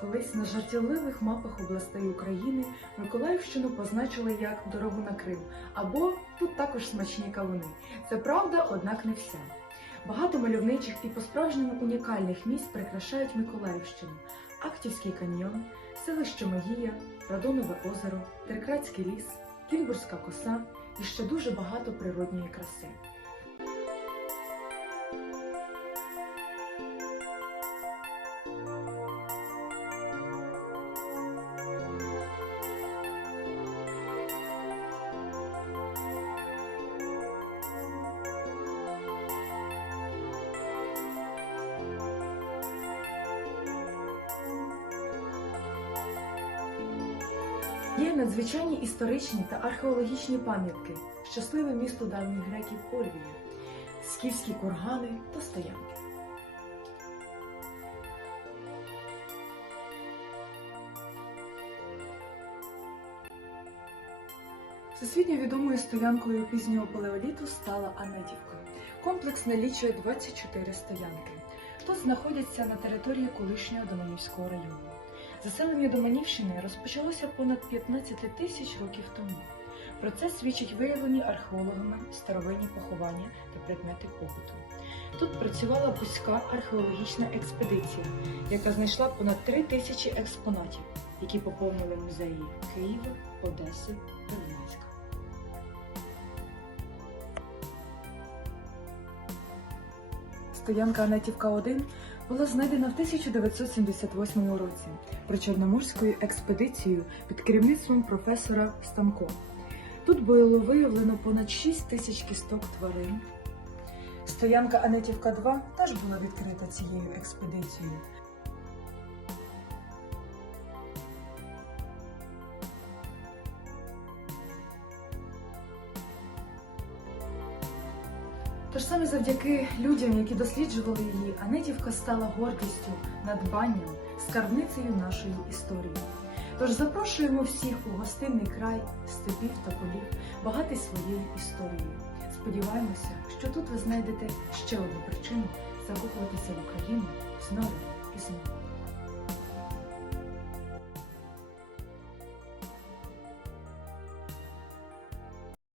Колись на жартівливих мапах областей України Миколаївщину позначили як дорогу на Крим, або тут також смачні кавуни. Це правда, однак не вся. Багато мальовничих і по-справжньому унікальних місць прикрашають Миколаївщину: Актівський каньйон, селище Магія, Радонове озеро, Теркратський ліс, Кінбурзька коса і ще дуже багато природньої краси. Є надзвичайні історичні та археологічні пам'ятки, щасливе місто давніх греків Ольвія, скіфські кургани та стоянки. Всесвітньо відомою стоянкою пізнього палеоліту стала Анетівка. Комплекс налічує 24 стоянки. Тут знаходяться на території колишнього Доманівського району. Заселення Доманівщини розпочалося понад 15 тисяч років тому. Про це свідчать виявлені археологами старовинні поховання та предмети побуту. Тут працювала вузька археологічна експедиція, яка знайшла понад 3 тисячі експонатів, які поповнили музеї Києва, Одеси та Вінницька. Стоянка Анетівка 1 була знайдена в 1978 році причорноморською експедицією під керівництвом професора Станко. Тут було виявлено понад 6 тисяч кісток тварин. Стоянка Анетівка 2 теж була відкрита цією експедицією. Тож саме завдяки людям, які досліджували її, Анетівка стала гордістю, надбанням, скарбницею нашої історії. Тож запрошуємо всіх у гостинний край степів та полів, багатий своєю історією. Сподіваємося, що тут ви знайдете ще одну причину закохуватися в Україну знову і знову.